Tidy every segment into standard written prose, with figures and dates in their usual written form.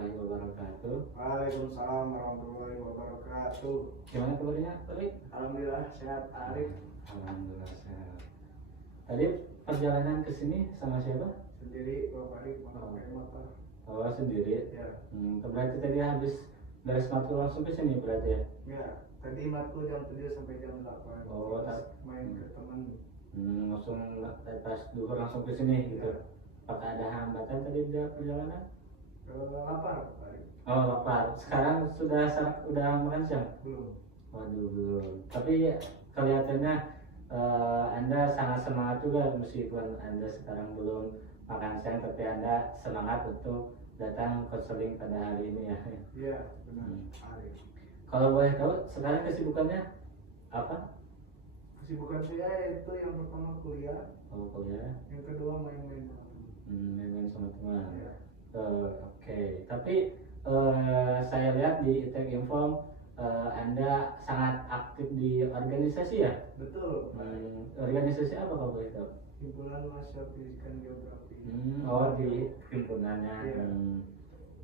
warahmatullahi wabarakatuh. Waalaikumsalam warahmatullahi wabarakatuh. Gimana kabarnya, Arif? Alhamdulillah sehat, Arif. Alhamdulillah sehat. Tadi perjalanan ke sini sama siapa? Sendiri Bapak Arif pakai motor. Oh, sendiri. Ya. Berarti tadi habis beres matkul langsung ke sini berarti ya? Ya, tadi matkul jam 7 sampai jam 8. Oh, Terus main ke teman. Langsung pas duhur langsung ke sini gitu. Ya. Apakah ada hambatan tadi di perjalanan? Lapar Bapak Arif? Oh, lapar. Sekarang udah makan siang? Belum. Waduh, belum. Tapi kelihatannya Anda sangat semangat juga meskipun Anda sekarang belum makan siang, tapi Anda semangat untuk datang konseling pada hari ini ya. Iya, benar Arif. Kalau boleh tahu sekarang kesibukannya apa? Kesibukan saya itu yang pertama kuliah, Oh, kuliah. yang kedua main-main. Main-main sama teman. Ya. Oke. Tapi saya lihat di Itek Info Anda sangat aktif di organisasi ya? Betul. Organisasi apa kalau boleh tahu? Himpunan Mahasiswa Pendidikan Geografi. Oh, di himpunannya. Iya.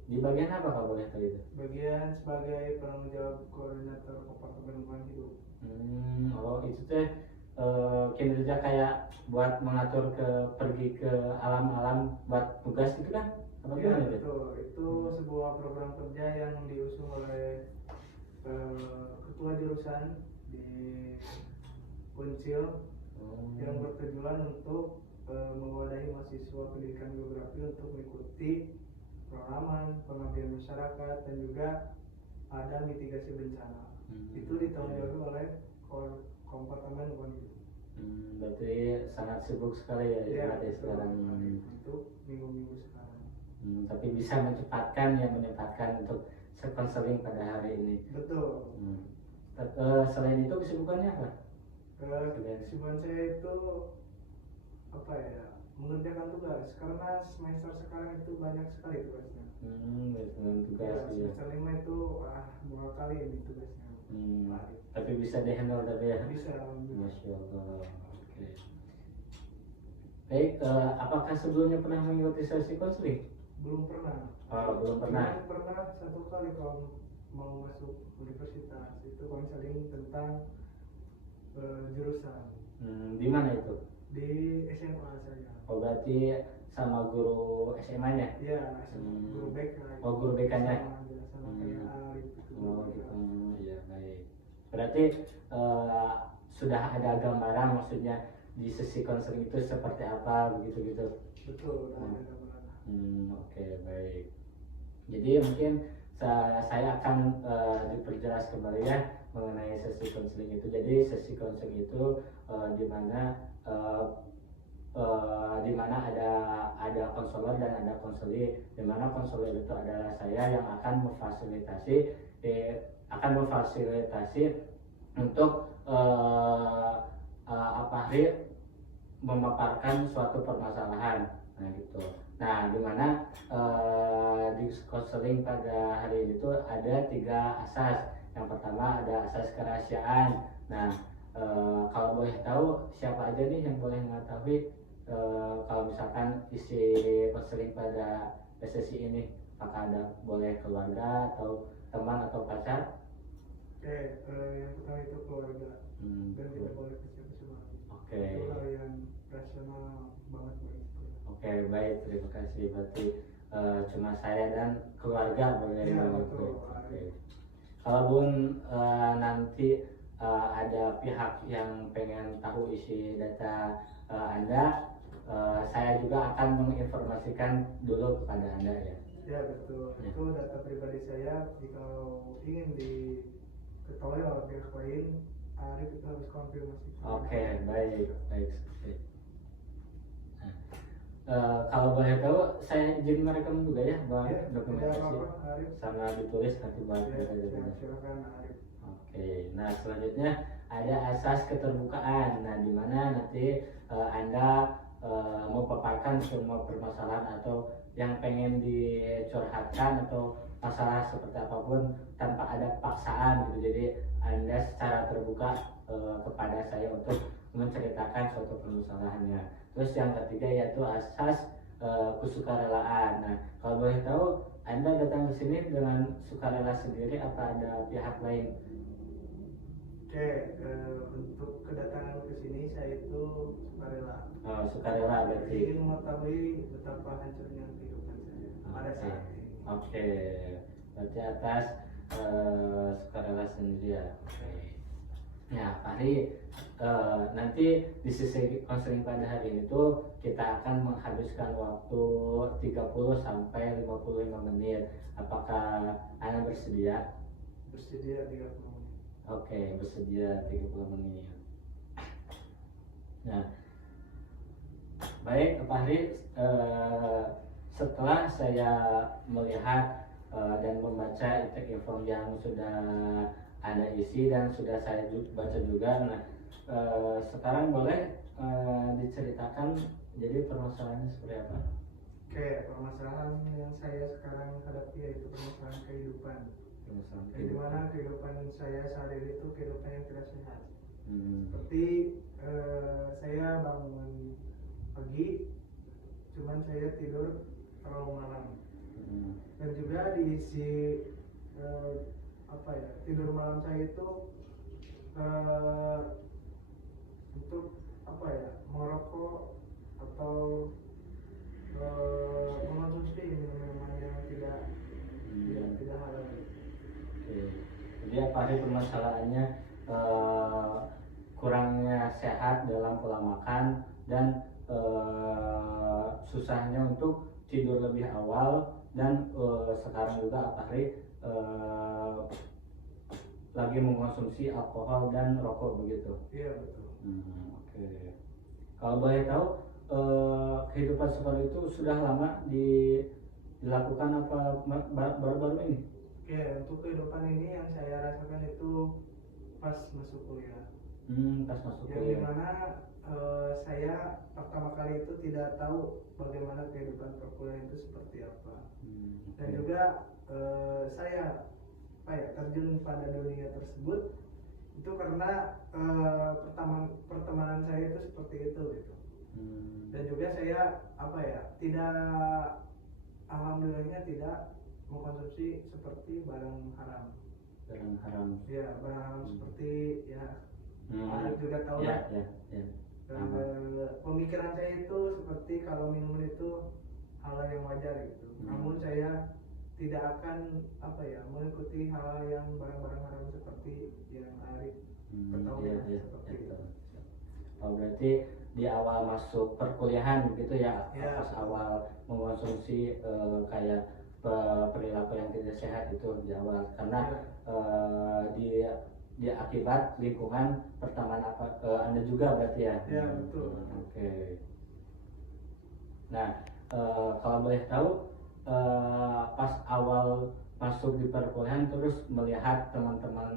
Di bagian apa kalau boleh tahu itu? Bagian sebagai penanggung jawab koordinator kompartemen lingkungan hidup. Oh, itu teh kinerja kayak buat mengatur pergi ke alam-alam buat tugas gitu kan? Apa Ya, gimana itu? betul. Itu sebuah program kerja yang diusung oleh ketua jurusan di Uncil yang bertujuan untuk mewadahi mahasiswa pendidikan geografi untuk mengikuti pengalaman, pengabdian masyarakat, dan juga ada mitigasi bencana. Itu ditanggung jawab oleh kompartemen lingkungan hidup. Berarti sangat sibuk sekali ya, Ya, berarti sekarang. untuk minggu-minggu sekarang. Tapi bisa menyempatkan untuk konseling pada hari ini. Betul. Selain itu kesibukannya apa? Kesibukan saya itu apa ya, mengerjakan tugas karena semester sekarang itu banyak sekali tugasnya. Dengan tugas ya. Semester 5 itu dua kali ini tugasnya. Tapi bisa dihandle tapi ya. Bisa. Masya Allah. Oke. Baik, apakah sebelumnya pernah mengikuti sesi konseling? Belum pernah. Oh, belum pernah. Pernah satu kali kalau mau masuk universitas itu konseling tentang jurusan. Di mana itu? Di SMA saya. Oh, berarti sama guru SMA-nya? Iya, guru BK. Oh, guru BK-nya. Sama kayak Arif itu. Oh, gitu. Ya, baik. Berarti sudah ada gambaran maksudnya di sesi konseling itu seperti apa begitu-gitu. Betul, udah ada gambaran. Oke, baik. Jadi mungkin saya akan diperjelas kembali ya mengenai sesi konseling itu. Jadi sesi konseling itu di mana ada konselor dan ada konseli. Di mana konselor itu adalah saya yang akan memfasilitasi untuk memaparkan suatu permasalahan. Nah gitu. Nah dimana di konseling pada hari ini tuh ada 3 asas. Yang pertama ada asas kerahasiaan. Nah kalau boleh tahu siapa aja nih yang boleh mengetahui kalau misalkan isi konseling pada sesi ini, apakah ada boleh keluarga atau teman atau pacar? Oke, yang pertama itu keluarga dan tidak boleh ke siapa-siapa. Oke. Itu hal yang rasional banget bagi saya. Oke, baik, terima kasih. Berarti cuma saya dan keluarga boleh. Iya, betul. Oke. Kalaupun nanti ada pihak yang pengen tahu isi data Anda, saya juga akan menginformasikan dulu kepada Anda ya. Ya betul. Ya. Itu data pribadi saya. Jika ingin diketahui oleh pihak lain, Arif itu harus konfirmasi. Oke, baik. Kalau boleh tahu, saya izin merekam juga ya buat Ya, dokumentasi tidak apa-apa, Arif. sama ditulis nanti buat Ya, kita. silakan Arif. Oke, nah selanjutnya ada asas keterbukaan. Nah, di mana nanti Anda memaparkan semua permasalahan atau yang pengen dicurhatkan atau masalah seperti apapun tanpa ada paksaan gitu. Jadi Anda secara terbuka kepada saya untuk menceritakan suatu permasalahannya. Terus yang ketiga yaitu asas kesukarelaan. Nah, kalau boleh tahu Anda datang ke sini dengan sukarela sendiri apa ada pihak lain? Oke, untuk kedatangan ke sini saya itu sukarela. Oh, sukarela berarti. Ingin mengetahui betapa hancurnya kehidupan saya pada saat ini. Oke, berarti atas sukarela sendiri ya. Ya, Pak Hari, nanti di sesi konseling pada hari ini tuh kita akan menghabiskan waktu 30 sampai 55 menit. Apakah Anda bersedia? Bersedia 30 menit. Oke, bersedia 30 menit. Nah, baik Pak Hari, setelah saya melihat dan membaca e-form yang sudah Anda isi dan sudah saya baca juga, nah sekarang boleh diceritakan jadi permasalahannya seperti apa? Oke, permasalahan yang saya sekarang hadapi yaitu permasalahan kehidupan. Permasalahan Di mana kehidupan saya saat ini itu kehidupan yang tidak sehat. Seperti saya bangun pagi, cuman saya tidur terlalu malam. Dan juga diisi tidur malam saya itu untuk merokok atau mengonsumsi minuman yang tidak halal. Oke. Jadi apa sih permasalahannya, kurangnya sehat dalam pola makan dan susahnya untuk tidur lebih awal dan sekarang juga apa sih lagi mengkonsumsi alkohol dan rokok begitu. Iya betul. Oke. Kalau boleh tahu kehidupan seperti itu sudah lama dilakukan apa baru-baru ini? Oke, untuk kehidupan ini yang saya rasakan itu pas masuk kuliah. Pas masuk Yang kuliah. dimana saya pertama kali itu tidak tahu bagaimana kehidupan perkuliahan itu seperti apa. Dan juga saya terjun pada dunia tersebut itu karena pertemanan saya itu seperti itu gitu. Dan juga saya alhamdulillahnya tidak mengkonsumsi seperti barang haram. Barang haram. Ya, barang haram seperti Anda juga tahu ya, lah. ya. Dan pemikiran saya itu seperti kalau minuman itu hal yang wajar gitu. Namun saya tidak akan mengikuti hal yang barang-barang haram seperti yang Arif ketahui seperti itu. Oh, berarti di awal masuk perkuliahan gitu ya, pas betul. awal mengkonsumsi kayak perilaku yang tidak sehat itu di awal karena di akibat lingkungan pertemanan Anda juga berarti ya. Ya betul. Oke. Nah, kalau boleh tahu pas awal masuk di perkuliahan terus melihat teman-teman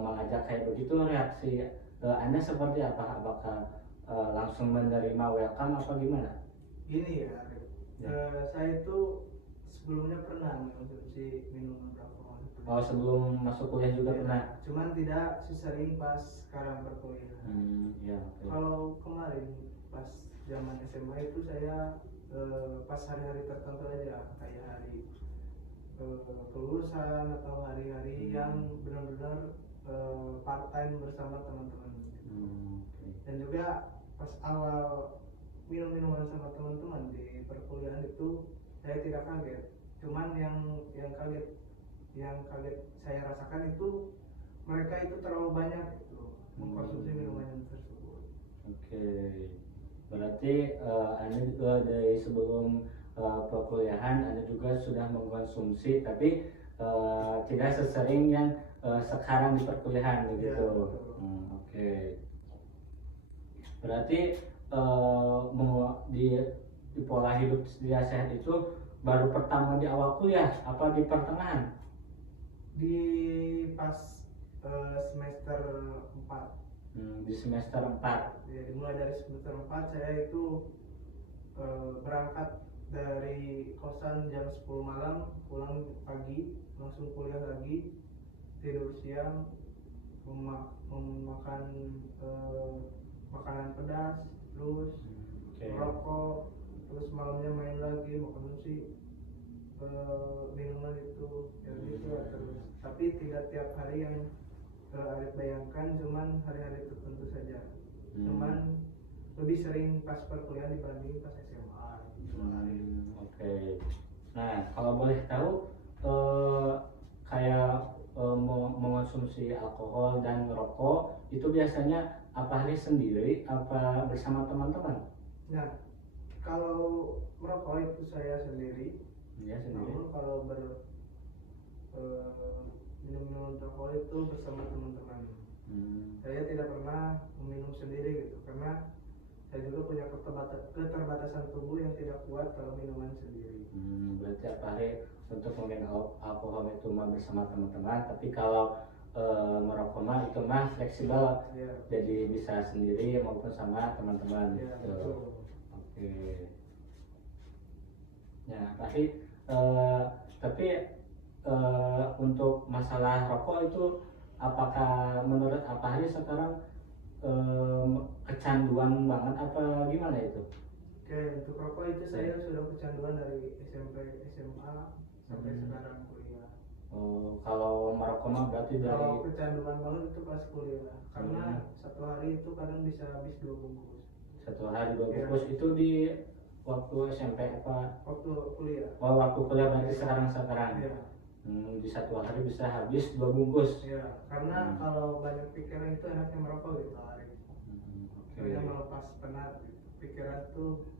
mengajak kayak begitu, reaksi Anda seperti apa? Apakah langsung menerima welcome apa gimana? Gini ya, Arif. Saya itu sebelumnya pernah mengkonsumsi minuman beralkohol. Oh, sebelum masuk kuliah juga pernah? Cuman tidak sesering pas sekarang berkuliah. Kalau kemarin pas zaman SMA itu saya pas hari-hari tertentu aja, kayak hari kelulusan atau hari-hari yang benar-benar part time bersama teman-teman. Dan juga pas awal minum-minuman sama teman-teman di perkuliahan itu saya tidak kaget. Cuman yang kaget saya rasakan itu mereka itu terlalu banyak itu mengkonsumsi minuman tersebut. Oke. Berarti Anda juga dari sebelum perkuliahan Anda juga sudah mengkonsumsi tapi tidak sesering yang sekarang di perkuliahan begitu. Oke. Berarti di pola hidup tidak sehat itu baru pertama di awal kuliah apa di pertengahan? Di pas semester 4. Di semester 4. Ya, dimulai dari semester 4 saya itu berangkat dari kosan jam 10 malam, pulang pagi, langsung kuliah lagi, tidur siang, memakan makanan pedas, terus merokok, terus malamnya main lagi, mengkonsumsi minuman itu ya gitu ya terus, tapi tidak tiap hari yang Arif bayangkan, cuman hari-hari tertentu saja. Cuman lebih sering pas perkuliahan dibanding pas SMA gitu. Oke. Nah, kalau boleh tahu kayak mengonsumsi alkohol dan merokok itu biasanya apa hari sendiri apa bersama teman-teman? Nah, kalau merokok itu saya sendiri. Ya, sendiri. Namun kalau minum alkohol itu bersama teman-teman. Saya tidak pernah meminum sendiri gitu, karena saya juga punya keterbatasan tubuh yang tidak kuat kalau minuman sendiri. Berarti apa hari untuk meminum alkohol itu mah bersama teman-teman, tapi kalau merokok mah itu mah fleksibel, Ya. jadi bisa sendiri maupun sama teman-teman. Ya, Gitu. betul. Oke. Ya, tapi untuk masalah rokok itu apakah menurut apa hari sekarang kecanduan banget apa gimana itu? Oke, untuk rokok itu saya sudah kecanduan dari SMP, SMA sampai sekarang kuliah. Kalau merokok mah berarti dari Kalau kecanduan banget itu pas kuliah, karena satu hari itu kadang bisa habis 2 bungkus. satu hari 2 bungkus. Itu di waktu SMP apa? Waktu kuliah. Waktu kuliah berarti sekarang. Iya. Di satu hari bisa habis 2 bungkus. Iya, karena kalau banyak pikiran itu enaknya merokok gitu hari. Soalnya melepas penat gitu. Pikiran tuh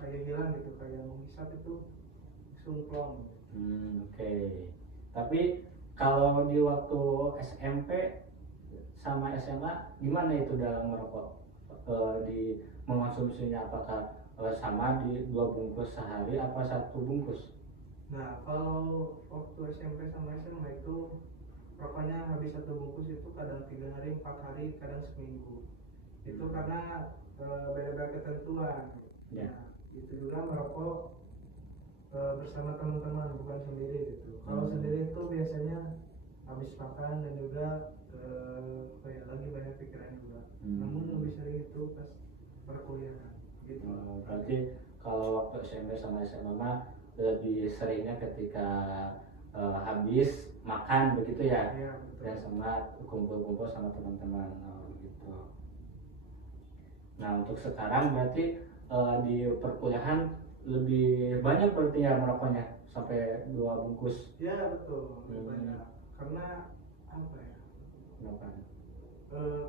kayak hilang gitu, kayak menghisap itu sungklong. Oke. Tapi kalau di waktu SMP sama SMA gimana itu dalam merokok? Di mengonsumsinya apakah sama di 2 bungkus sehari apa 1 bungkus? Nah, kalau waktu SMP sama SMA itu rokoknya habis 1 bungkus itu kadang 3 hari, 4 hari, kadang seminggu. Itu karena beda-beda ketentuan. Ya. Nah, itu juga merokok bersama teman-teman, bukan sendiri gitu. Kalau sendiri itu biasanya habis makan dan juga lagi banyak pikiran juga. Namun lebih sering itu pas perkuliahan gitu. Berarti kalau waktu SMP sama SMA mah lebih seringnya ketika habis makan begitu ya? Iya, betul. Dan sama kumpul-kumpul sama teman-teman gitu. Nah, untuk sekarang berarti di perkuliahan lebih banyak berarti ya merokoknya sampai 2 bungkus. Ya, betul, lebih banyak. Karena apa ya? Kenapa?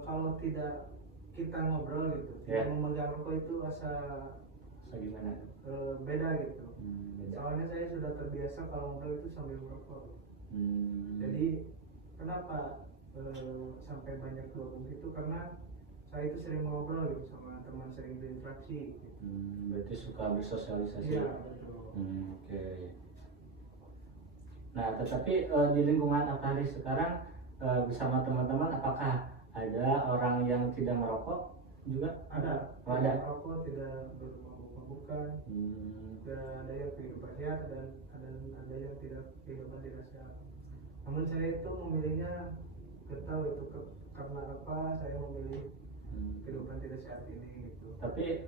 Kalau tidak kita ngobrol gitu, Ya. memegang rokok itu asa Gimana? beda gitu. Beda. Soalnya saya sudah terbiasa kalau ngobrol itu sambil merokok. Jadi kenapa sampai banyak 2 bungkus itu karena saya itu sering ngobrol gitu sama teman, sering berinteraksi gitu. Berarti suka bersosialisasi. Iya, betul. Oke. Nah, tetapi di lingkungan Akari sekarang bersama teman-teman apakah ada orang yang tidak merokok juga? Ada. Ada. Merokok tidak bermabuk-mabukan. Dan ada yang kehidupan sehat dan ada yang tidak kehidupan tidak sehat. Namun saya itu memilihnya tahu itu karena apa saya memilih kehidupan tidak sehat ini gitu. Tapi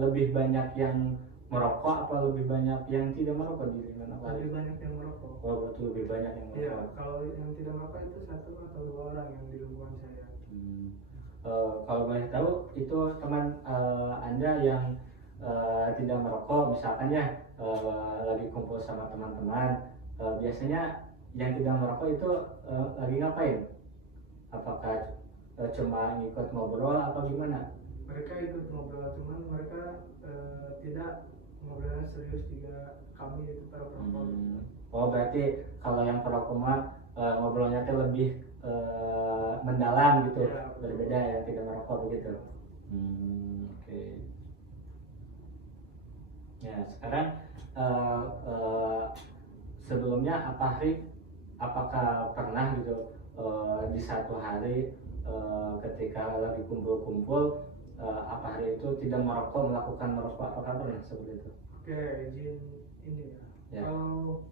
lebih banyak yang merokok apa lebih banyak yang tidak merokok di lingkungan Akari? Lebih banyak yang merokok. Oh, betul lebih banyak yang merokok. Iya, kalau yang tidak merokok itu 1 atau 2 orang yang di lingkungan saya. Kalau boleh tahu itu teman Anda yang tidak merokok misalkan ya lagi kumpul sama teman-teman, biasanya yang tidak merokok itu lagi ngapain? Apakah cuma ngikut ngobrol apa gimana? Mereka ikut ngobrol, cuman mereka tidak ngobrolnya serius jika kami itu para perokok. Oh, berarti kalau yang perokok mah ngobrolnya tuh lebih mendalam gitu, Ya, berbeda yang tidak merokok begitu. Oke. Ya, sekarang sebelumnya apakah pernah gitu di satu hari ketika lagi kumpul-kumpul apa hari itu tidak melakukan merokok, apakah pernah seperti itu? Oke, izin ini ya. Ya. Kalau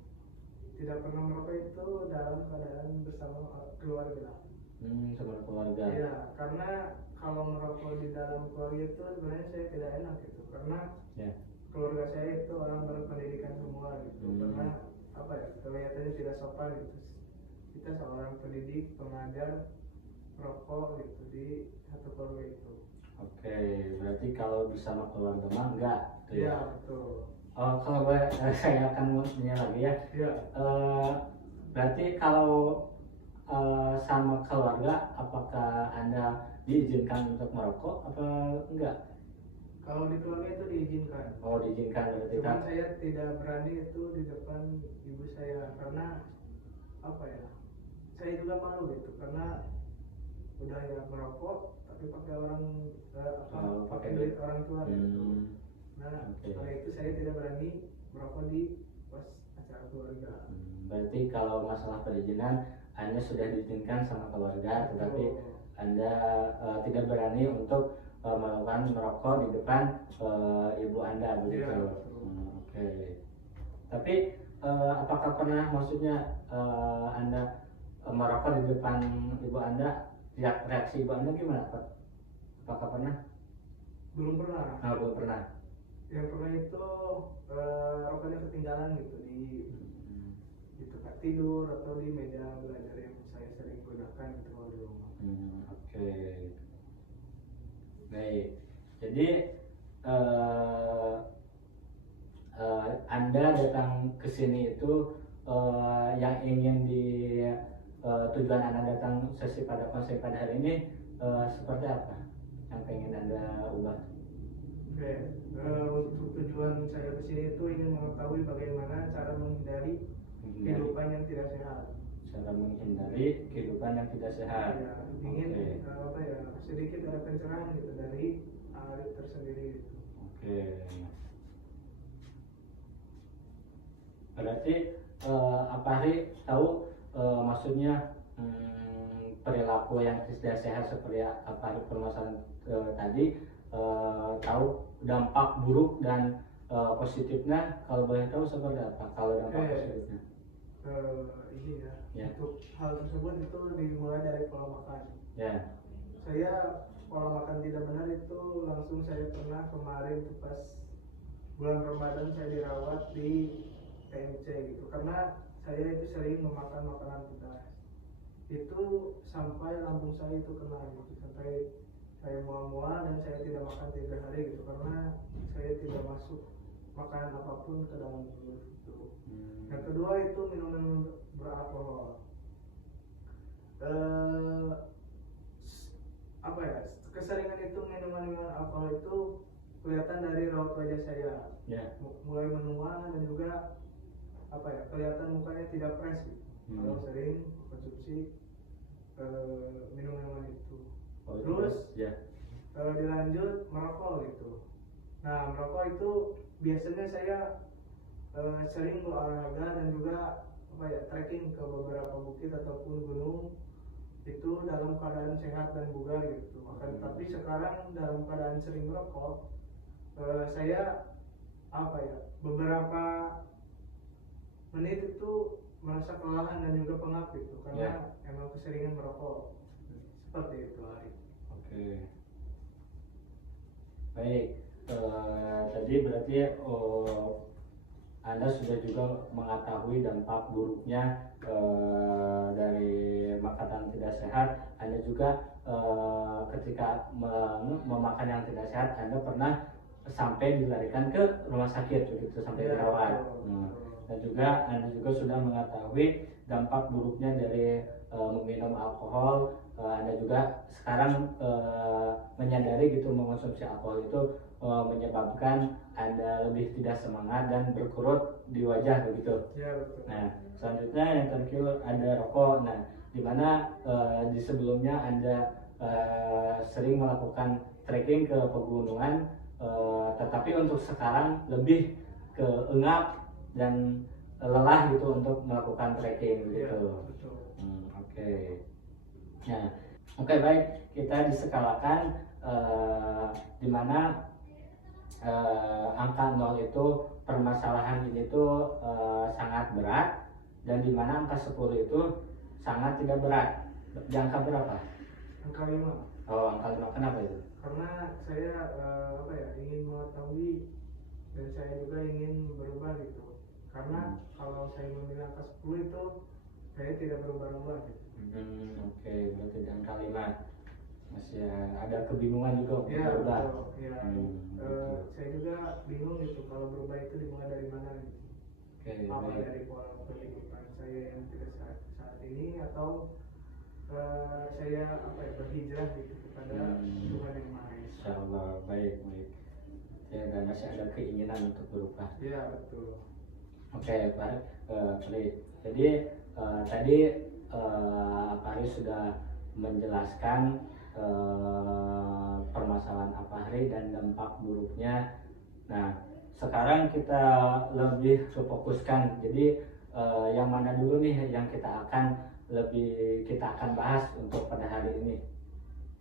tidak pernah merokok itu dalam keadaan bersama keluarga. Sama keluarga. Iya, karena kalau merokok di dalam keluarga itu sebenarnya saya tidak enak gitu, karena Ya. keluarga saya itu orang berpendidikan semua gitu. Karena apa ya, kelihatannya tidak sopan gitu. Kita seorang pendidik, pengajar, perokok gitu di satu keluarga itu. Oke, berarti kalau bersama keluarga mah enggak gitu ya? Iya betul. Oh, kalau boleh saya akan nanya lagi ya. Iya. Berarti kalau sama keluarga, apakah Anda diizinkan untuk merokok apa enggak? Kalau di keluarga itu diizinkan. Oh, diizinkan berarti Cuman kan? saya tidak berani itu di depan ibu saya karena apa ya? Saya juga malu gitu karena udah ya merokok tapi pakai orang pakai duit orang tua gitu. Nah, Oke. karena itu saya tidak berani merokok di pas acara keluarga. Berarti kalau masalah perizinan Anda sudah diizinkan sama keluarga, tetapi Betul. Anda tidak berani untuk melakukan merokok di depan ibu Anda begitu. Iya, betul. Oke. Tapi apakah pernah maksudnya Anda merokok di depan ibu Anda? Reaksi ibu Anda gimana, Pak? Apakah pernah? Belum pernah. Belum pernah. Yang pernah itu rokoknya ketinggalan gitu di tempat tidur atau di meja belajar yang saya sering gunakan gitu kalau di rumah. Oke. Baik. Jadi Anda datang ke sini itu yang ingin di tujuan Anda datang sesi pada konsep pada hari ini seperti apa? Yang pengen Anda ubah? Oke, untuk tujuan saya ke sini itu ingin mengetahui bagaimana cara menghindari kehidupan yang tidak sehat. Cara menghindari kehidupan yang tidak sehat. Ya, ingin Oke. apa ya, sedikit ada pencerahan gitu dari Arif tersendiri gitu. Oke. Berarti apa sih tahu maksudnya perilaku yang tidak sehat seperti apa permasalahan tadi, tahu dampak buruk dan positifnya, kalau boleh tahu seperti apa kalau dampak Oke. positifnya? Ini ya, Ya. untuk hal tersebut itu dimulai dari pola makan. Ya. Saya pola makan tidak benar itu langsung saya pernah kemarin tuh pas bulan Ramadan saya dirawat di TMC gitu karena saya itu sering memakan makanan pedas. Itu sampai lambung saya itu kena gitu, sampai saya mual-mual dan saya tidak makan 3 hari gitu karena saya tidak masuk makanan apapun ke dalam mulut itu. Yang kedua itu minuman beralkohol. Apa ya, keseringan itu minuman alkohol itu kelihatan dari raut wajah saya. Ya. Mulai menua dan juga apa ya, kelihatan mukanya tidak fresh gitu. Kalau sering konsumsi minuman itu. Terus ya. dilanjut merokok gitu. Nah, merokok itu biasanya saya sering berolahraga dan juga apa ya, trekking ke beberapa bukit ataupun gunung itu dalam keadaan sehat dan bugar gitu. Tapi sekarang dalam keadaan sering merokok, saya apa ya, beberapa menit itu merasa kelelahan dan juga pengap gitu karena emang keseringan merokok. Seperti itu, Ari. Oke. Baik. Tadi berarti Anda sudah juga mengetahui dampak buruknya dari makanan tidak sehat. Anda juga ketika memakan yang tidak sehat, Anda pernah sampai dilarikan ke rumah sakit begitu, sampai dirawat. Dan juga Anda juga sudah mengetahui dampak buruknya dari meminum alkohol. Anda juga sekarang menyadari gitu mengonsumsi alkohol itu menyebabkan Anda lebih tidak semangat dan berkerut di wajah begitu. Ya, betul. Nah, selanjutnya yang terakhir ada rokok. Nah, di mana di sebelumnya Anda sering melakukan trekking ke pegunungan, tetapi untuk sekarang lebih ke engap dan lelah gitu untuk melakukan trekking begitu. Ya, betul. Oke. Nah, oke, baik, kita diskalakan di mana angka 0 itu permasalahan ini tuh sangat berat, dan di mana angka 10 itu sangat tidak berat. Di angka berapa? Angka 5. Oh, angka 5. Kenapa itu? Karena saya apa ya, ingin mengetahui dan saya juga ingin berubah gitu. Karena kalau saya memilih angka 10 itu saya tidak berubah-ubah gitu. Oke, berarti di angka 5 masih ada kebingungan juga untuk Ya berubah. betul. Ya. Betul. Saya juga bingung gitu kalau berubah itu dimulai dari mana gitu. Oke, Apa baik. dari pola kehidupan saya yang tidak saat ini, atau saya berhijrah gitu kepada Tuhan yang Maha Esa. Insyaallah, baik. Ya, dan masih ada keinginan untuk berubah. Ya betul. Oke, Pak Ari. Jadi tadi Pak Ari sudah menjelaskan permasalahan Apahri dan dampak buruknya. Nah, sekarang kita lebih fokuskan. Jadi yang mana dulu nih yang kita akan bahas untuk pada hari ini?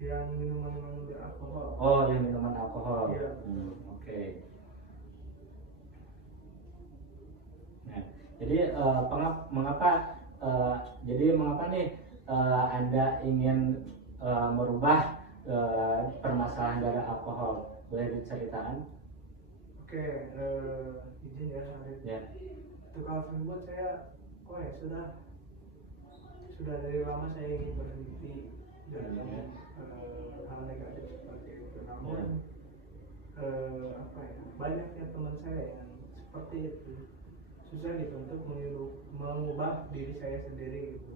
Yang minuman beralkohol. Oh, yang minuman alkohol. Iya. Oke. Nah, jadi mengapa nih Anda ingin merubah permasalahan dari alkohol? Boleh diceritakan? Oke, izin ya Arif. Ya. Untuk hal tersebut saya sudah dari lama saya ingin berhenti dari hal negatif seperti itu. Namun banyak ya teman saya yang seperti itu. Susah gitu untuk mengubah diri saya sendiri gitu.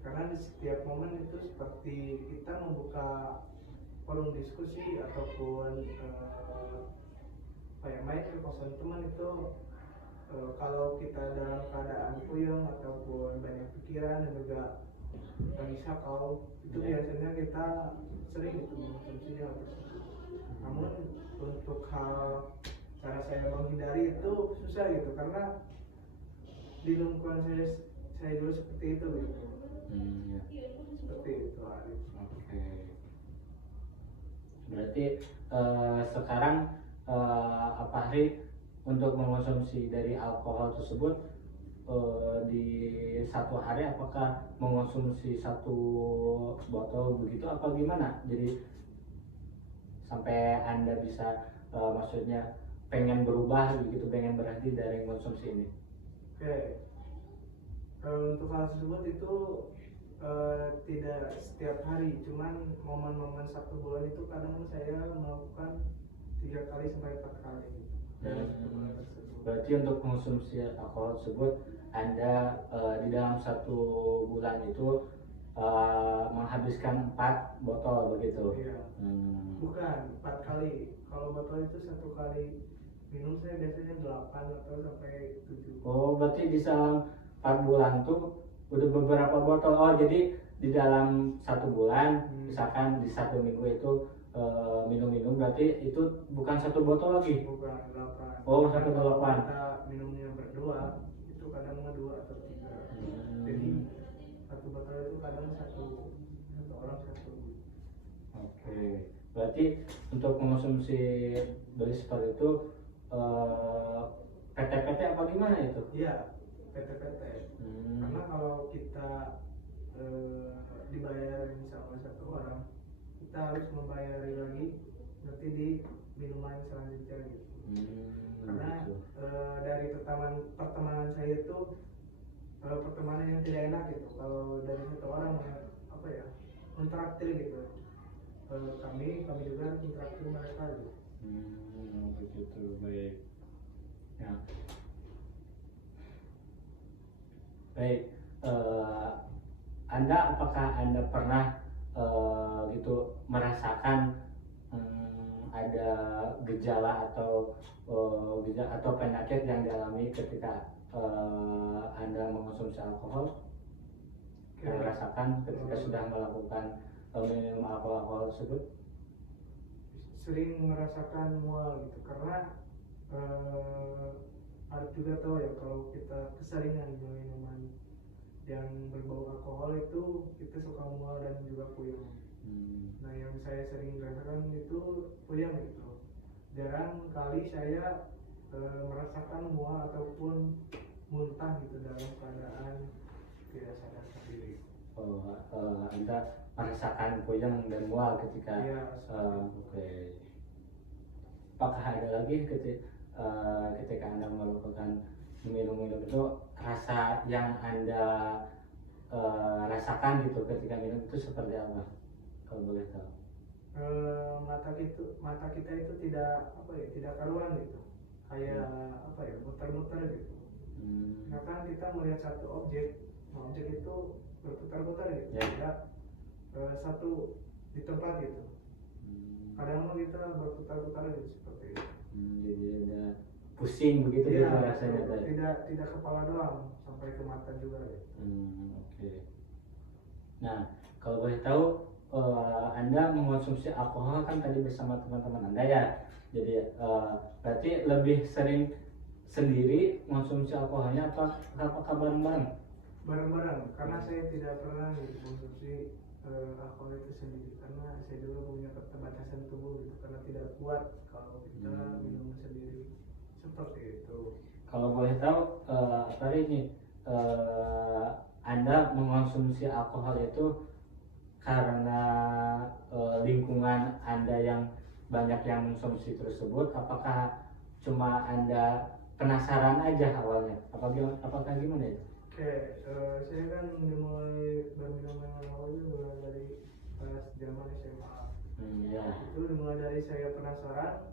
Karena di setiap momen itu seperti kita membuka forum diskusi ataupun main ke kosan teman itu, kalau kita dalam keadaan puyeng ataupun banyak pikiran dan juga lagi sakau, itu biasanya kita sering gitu mengkonsumsi hal tersebut. Namun untuk cara saya menghindari itu susah gitu, karena di lingkungan saya dulu seperti itu gitu. Seperti itu Arif. Oke. Berarti sekarang Apahri untuk mengonsumsi dari alkohol tersebut di satu hari apakah mengonsumsi 1 botol begitu apa gimana? Jadi sampai Anda bisa maksudnya pengen berubah begitu, pengen berhenti dari konsumsi ini. Oke. Untuk hal tersebut itu tidak setiap hari, cuman momen-momen 1 bulan itu kadang saya melakukan 3 kali sampai 4 kali dalam 1 bulan tersebut. Berarti untuk konsumsi alkohol tersebut Anda di dalam 1 bulan itu menghabiskan 4 botol begitu? Iya. Bukan 4 kali. Kalau botol itu 1 kali minum saya biasanya 8 atau sampai 7. Oh, berarti di dalam 4 bulan tuh udah beberapa botol. Oh, jadi di dalam 1 bulan misalkan di 1 minggu itu minum-minum, berarti itu bukan 1 botol lagi? Bukan 8. Oh, 1 8. Kita minumnya berdua itu kadang 2 atau 3. Jadi 1 botol itu kadang satu orang 1. Oke. Berarti untuk mengonsumsi dari seperti itu PT-PT apa gimana itu? Iya, PT-PT. Karena kalau kita dibayarin sama 1 orang, kita harus membayari lagi nanti di minuman selanjutnya gitu. Karena dari pertemanan saya itu pertemanan yang tidak enak gitu. Kalau dari 1 orang yang mentraktir gitu, kami juga harus mentraktir mereka gitu. Begitu, baik. Ya. Baik. Apakah Anda pernah gitu merasakan ada gejala atau penyakit yang dialami ketika Anda mengonsumsi alkohol? Yang merasakan ketika sudah melakukan minum alkohol tersebut? Sering merasakan mual gitu, karena harus juga tahu ya, kalau kita keseringan minuman yang berbau alkohol itu kita suka mual dan juga puyeng. Nah, yang saya sering rasakan itu puyeng gitu. Jarang kali saya merasakan mual ataupun muntah gitu dalam keadaan tidak sadar sendiri. Anda merasakan puyeng dan mual ketika Iya. Oke. Apakah ada lagi ketika Anda melakukan minum itu rasa yang Anda rasakan gitu ketika minum itu seperti apa kalau boleh tahu? Mata kita itu tidak apa ya, tidak karuan gitu, kayak apa ya, muter-muter gitu. Nah kan kita melihat satu objek, nah, objek itu berputar-putar gitu, Ya. tidak satu di tempat gitu. Kadang kita berputar-putar gitu seperti itu. Jadi ada pusing begitu gitu Iya, rasanya tadi. tidak kepala doang, sampai ke mata juga gitu. Oke. Nah, kalau boleh tahu Anda mengkonsumsi alkohol kan tadi bersama teman-teman Anda ya. Jadi berarti lebih sering sendiri mengkonsumsi alkoholnya apakah bareng-bareng? Bareng-bareng, karena saya tidak pernah gitu mengkonsumsi alkohol itu sendiri, karena saya juga punya keterbatasan tubuh gitu, karena tidak kuat kalau kita minum sendiri seperti itu. Kalau boleh tahu tadi ini Anda mengkonsumsi alkohol itu karena lingkungan Anda yang banyak yang mengkonsumsi tersebut, apakah cuma Anda penasaran aja awalnya? Apakah gimana ya? Oke, saya kan mulai berminum dengan alkohol itu mulai dari pas zaman SMA. Ya. Itu dimulai dari saya penasaran,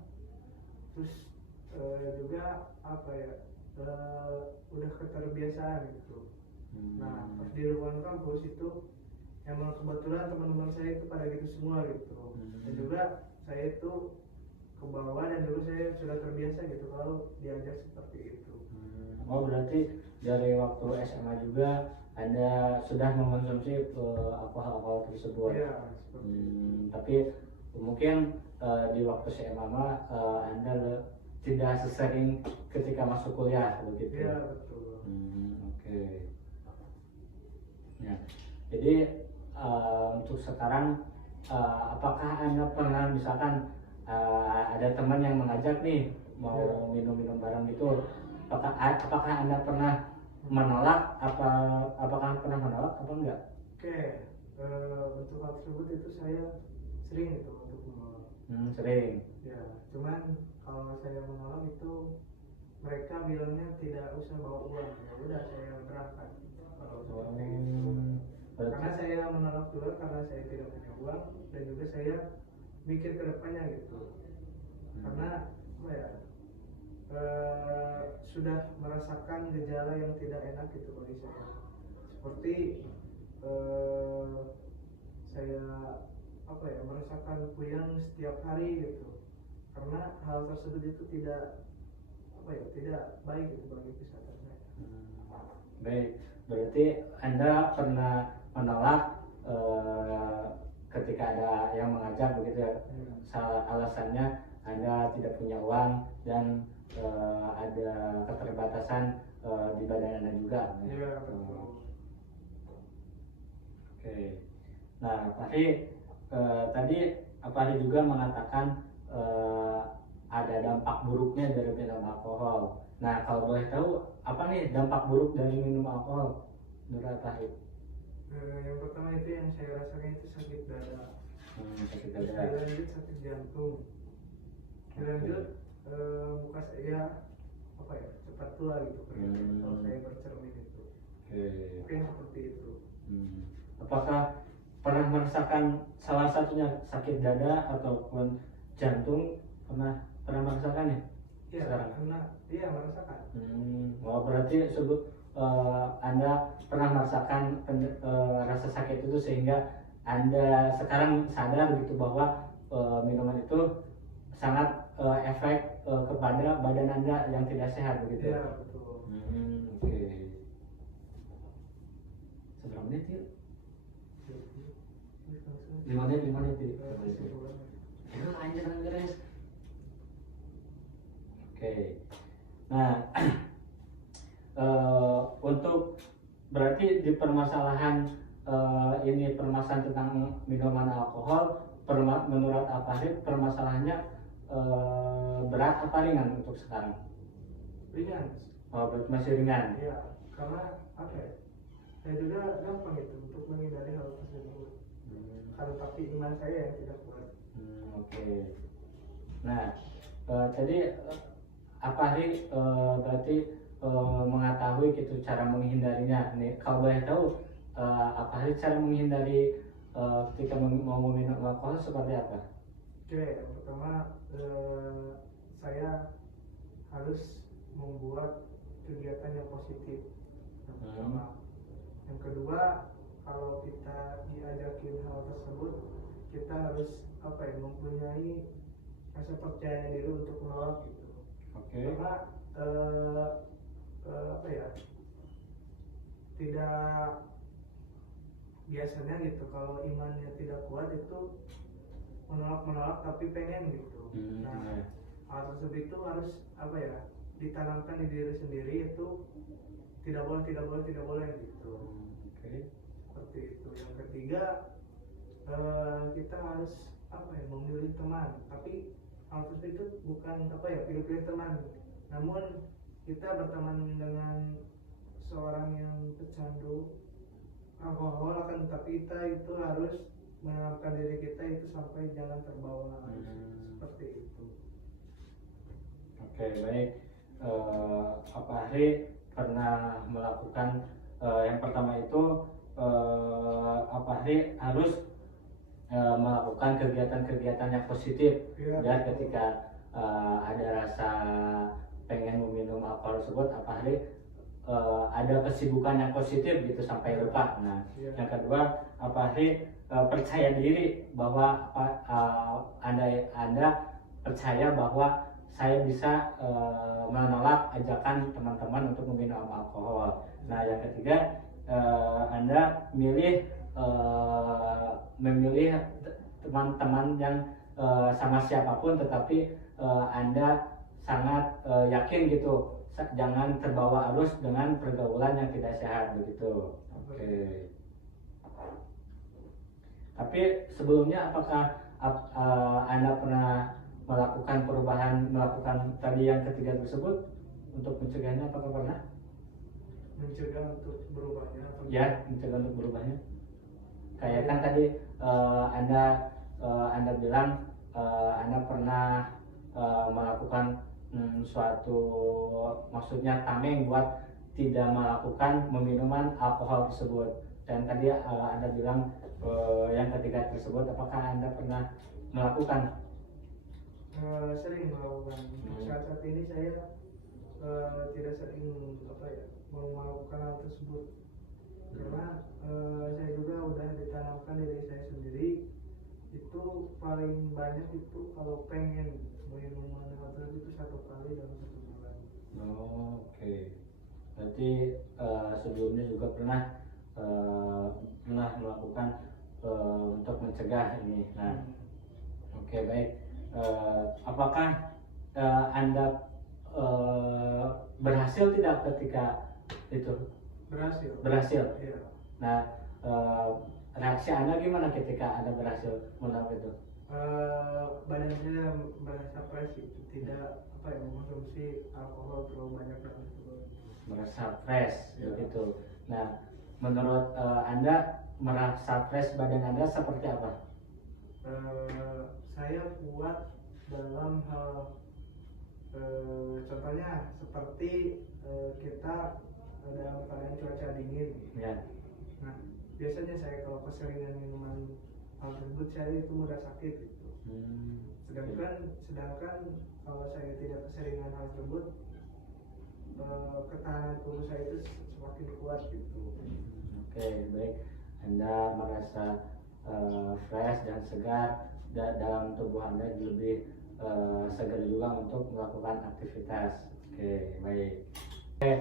terus juga apa ya, udah keterbiasaan gitu. Nah pas di ruang kampus itu emang kebetulan teman-teman saya itu pada gitu semua gitu, dan juga saya itu ke bawah, dan juga saya sudah terbiasa gitu kalau diajak seperti itu. Oh berarti dari waktu SMA juga Anda sudah mengkonsumsi alkohol tersebut. Iya, seperti itu. Tapi mungkin di waktu SMA Anda tidak sesering ketika masuk kuliah begitu. Iya, betul. Oke. Ya. Jadi untuk sekarang apakah Anda pernah misalkan ada teman yang mengajak nih mau minum-minum bareng gitu, apakah Anda pernah menolak apakah pernah menolak apa enggak? Oke, untuk hal tersebut itu saya sering itu untuk menolak. Sering. Ya, cuman kalau saya menolak itu mereka bilangnya tidak usah bawa uang, ya udah saya berangkat. Kalau seperti itu. Karena saya menolak juga karena saya tidak punya uang, dan juga saya mikir ke depannya gitu. Karena apa ya, sudah merasakan gejala yang tidak enak gitu bagi saya. Seperti saya apa ya, merasakan puyeng setiap hari gitu. Karena hal tersebut itu tidak apa ya, tidak baik gitu bagi kesehatan saya. Baik, berarti Anda pernah menolak ketika ada yang mengajak begitu ya. Alasannya Anda tidak punya uang dan ada keterbatasan di badan Anda juga. Iya, betul. Oke. Nah, tadi Pak Fahri juga mengatakan ada dampak buruknya dari minum alkohol. Nah, kalau boleh tahu apa nih dampak buruk dari minum alkohol menurut Pak Fahri? Yang pertama itu yang saya rasakan itu sakit dada. Sakit Terus dada. dilanjut sakit jantung. Dilanjut muka saya apa ya, cepat tua gitu kalau saya bercermin itu. Mungkin seperti itu. Apakah pernah merasakan salah satunya sakit dada ataupun jantung, pernah merasakannya? Iya, sekarang? Iya, merasakan. Oh, berarti Anda pernah merasakan rasa sakit itu sehingga Anda sekarang sadar gitu bahwa minuman itu sangat efek kepada badan Anda yang tidak sehat begitu. Iya, betul. Oke. Seberapa menit yuk? 5 menit yuk. Anjir. Oke. Nah, untuk berarti di permasalahan ini permasalahan tentang minuman alkohol, menurut Pak Fahri permasalahannya berat apa ringan untuk sekarang? Ringan. Oh, masih ringan. Iya, karena apa ya, saya juga gampang itu untuk menghindari hal tersebut. Karena tapi iman saya yang tidak kuat. Oke. Nah, jadi apa hari berarti mengetahui gitu cara menghindarinya nih, kalau boleh tahu apa hari cara menghindari ketika mau meminum alkohol seperti apa? Oke, yang pertama saya harus membuat kegiatan yang positif. Yang pertama. Yang kedua, kalau kita diajakin hal tersebut, kita harus mempunyai rasa percaya diri untuk menolak gitu. Oke. Karena tidak biasanya gitu, kalau imannya tidak kuat itu menolak tapi pengen gitu. Nah, hal tersebut itu harus ditanamkan di diri sendiri, itu tidak boleh gitu. Seperti itu. Yang ketiga, kita harus memilih teman, tapi hal tersebut itu bukan pilih-pilih teman, namun kita berteman dengan seorang yang pecandu alkohol, akan tetapi kita itu harus menenangkan diri kita itu sampai jangan terbawa seperti itu. Oke, baik. Apa hari pernah melakukan yang pertama itu apa hari harus melakukan kegiatan-kegiatan yang positif dan ketika ada rasa pengen meminum alkohol tersebut, apa hari ada kesibukan yang positif gitu sampai lupa. Nah, yang kedua, apa hari percaya diri bahwa anda percaya bahwa saya bisa menolak ajakan teman-teman untuk meminum alkohol. Nah, yang ketiga, anda memilih teman-teman yang sama siapapun, tetapi anda sangat yakin gitu, jangan terbawa arus dengan pergaulan yang tidak sehat begitu. Oke. Tapi sebelumnya apakah Anda pernah melakukan tadi yang ketiga tersebut untuk mencegahnya? Apakah pernah? Mencegah untuk berubahnya? Ya, mencegah untuk berubahnya. Kayak kan tadi Anda bilang Anda pernah melakukan suatu, maksudnya tameng buat tidak melakukan minuman alkohol tersebut. Dan tadi Anda bilang yang ketiga tersebut, apakah Anda pernah melakukan? Sering melakukan. Saat ini saya tidak sering melakukan hal tersebut, karena saya juga udah ditanamkan diri saya sendiri itu paling banyak itu kalau pengen minuman alkohol itu 1 kali dalam 1 bulan. Oke. Berarti sebelumnya juga pernah melakukan untuk mencegah ini. Nah, oke, baik. Apakah Anda berhasil tidak ketika itu? Berhasil. Iya. Nah, reaksi Anda gimana ketika Anda berhasil melakukan itu? Badan saya merasa fresh gitu, tidak mengkonsumsi alkohol terlalu banyak dalam tubuh. Merasa fresh begitu. Nah, menurut Anda merasa fresh badan Anda seperti apa? Saya kuat dalam hal contohnya seperti kita dalam keadaan cuaca dingin. Ya. Nah, biasanya saya kalau keseringan minuman hal tersebut, saya itu mudah sakit gitu. Sedangkan kalau saya tidak keseringan hal tersebut, ketahanan tubuh saya itu semakin kuat gitu. Oke, baik. Anda merasa fresh dan segar dalam tubuh Anda, lebih segar juga untuk melakukan aktivitas. Oke, baik. Oke,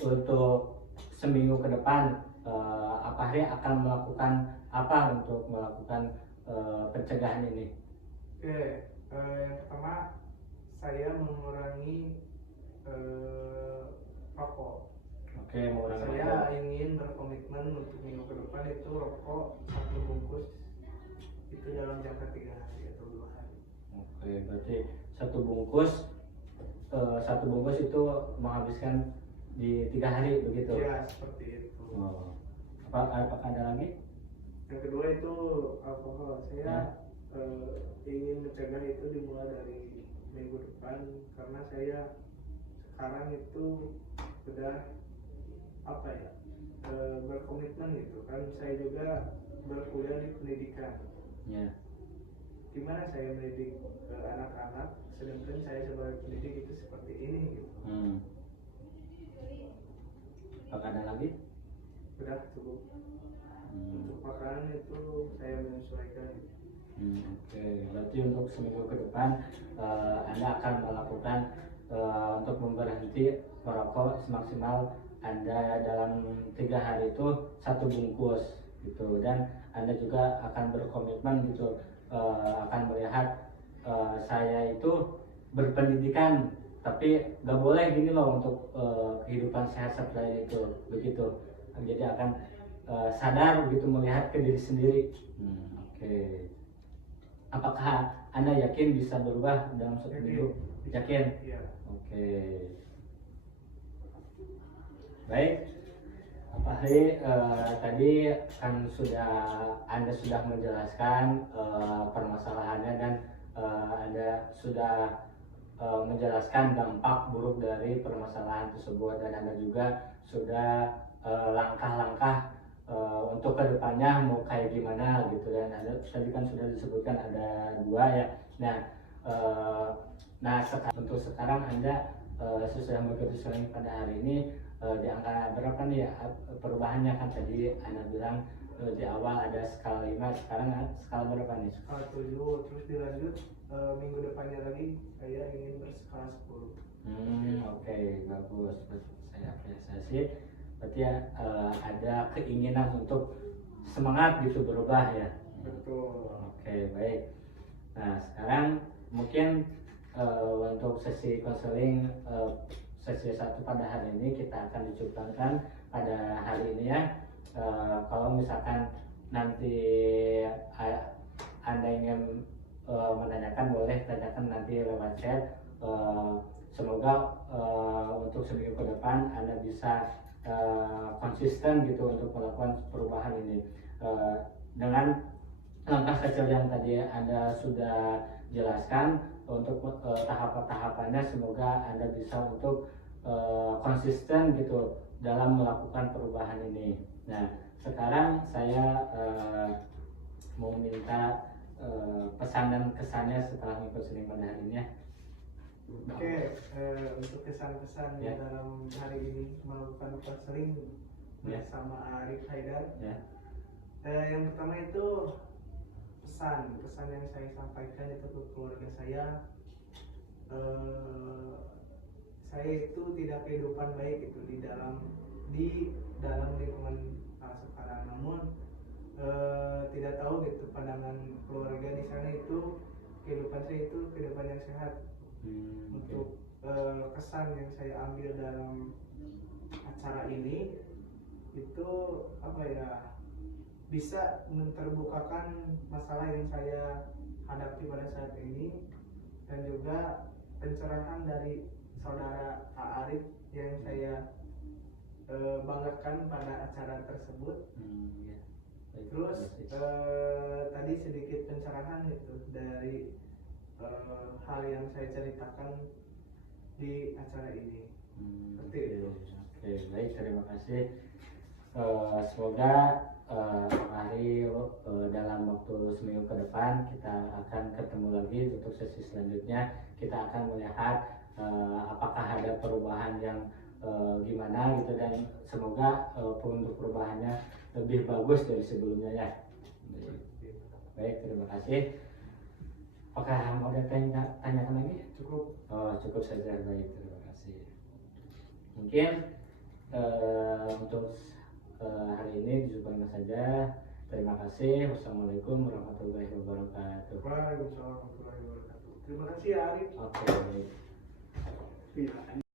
untuk seminggu ke depan apa hari akan melakukan apa untuk melakukan pencegahan ini? Oke, yang pertama saya mengurangi rokok. Oke, mengurangi Saya rokok. ingin berkomitmen untuk minggu ke depan itu rokok 1 bungkus itu dalam jangka 3 hari atau 2 hari. Oke, berarti satu bungkus itu menghabiskan di 3 hari begitu? Ya, seperti itu. Apakah ada lagi? Yang kedua itu alkohol. Saya ingin mencegah itu dimulai dari minggu depan, karena saya sekarang itu sudah apa ya, berkomitmen gitu kan. Saya juga berkuliah di pendidikan. Ya. Gimana saya mendidik anak-anak sedangkan saya sebagai pendidik itu seperti ini gitu. Apakah ada lagi? Sudah cukup. Untuk makanan itu saya menyesuaikan. Oke. Berarti untuk seminggu ke depan Anda akan melakukan untuk memberhenti merokok semaksimal Anda dalam 3 hari itu 1 bungkus gitu, dan Anda juga akan berkomitmen gitu, akan melihat saya itu berpendidikan tapi gak boleh gini loh untuk kehidupan sehat setelah itu begitu. Jadi akan sadar begitu melihat ke diri sendiri. Oke. Apakah Anda yakin bisa berubah dalam 1 minggu? Yakin? Iya. Oke. Baik. Pak Hari, tadi kan Anda sudah menjelaskan permasalahannya, dan Anda sudah menjelaskan dampak buruk dari permasalahan tersebut, dan Anda juga sudah langkah-langkah untuk kedepannya mau kayak gimana gitu, dan Anda tadi kan sudah disebutkan ada 2 ya. Nah, untuk sekarang Anda sesudah mengikuti seling pada hari ini di angka berapa nih ya perubahannya? Kan tadi Anda bilang di awal ada skala 5, sekarang skala berapa nih? Skala 7, terus dilanjut minggu depannya lagi saya ingin berskala 10. Oke, bagus. Saya apresiasi. Berarti ada keinginan untuk semangat gitu berubah ya. Betul. Oke, baik. Nah, sekarang mungkin untuk sesi konseling sesi 1 pada hari ini kita akan dicukupkan pada hari ini ya. Kalau misalkan nanti Anda ingin menanyakan, boleh tanyakan nanti lewat chat. Semoga untuk seminggu ke depan Anda bisa konsisten gitu untuk melakukan perubahan ini dengan langkah kecil yang tadi Anda sudah jelaskan. Untuk tahapan-tahapannya semoga Anda bisa untuk konsisten gitu dalam melakukan perubahan ini. Nah, sekarang saya mau minta pesan dan kesannya setelah mengikuti seling pada hari ini ya. Oke, untuk kesan-kesan Ya. dalam hari ini melakukan konseling Ya. bersama Arif Haidar. Ya. Yang pertama itu pesan yang saya sampaikan itu ke keluarga saya. Saya itu tidak kehidupan baik itu di dalam lingkungan sekarang, namun tidak tahu gitu pandangan keluarga di sana itu kehidupan saya itu kehidupan yang sehat. Untuk kesan yang saya ambil dalam acara ini itu apa ya, bisa menterbukakan masalah yang saya hadapi pada saat ini, dan juga pencerahan dari saudara Arif yang saya banggakan pada acara tersebut. Ya. Terus tadi sedikit pencerahan itu dari hal yang saya ceritakan di acara ini. Seperti itu. Oke, baik, terima kasih. Semoga hari dalam waktu seminggu ke depan kita akan ketemu lagi untuk sesi selanjutnya. Kita akan melihat apakah ada perubahan yang gimana gitu, dan semoga untuk perubahannya lebih bagus dari sebelumnya ya. Baik, terima kasih. Apakah mau ada tanyakan lagi? Cukup. Cukup saja. Baik, terima kasih. Mungkin untuk hari ini dicukupkan saja. Terima kasih. Wassalamualaikum warahmatullahi wabarakatuh. Waalaikumsalam warahmatullahi wabarakatuh. Terima kasih ya Arif. Oke, baik. Iya.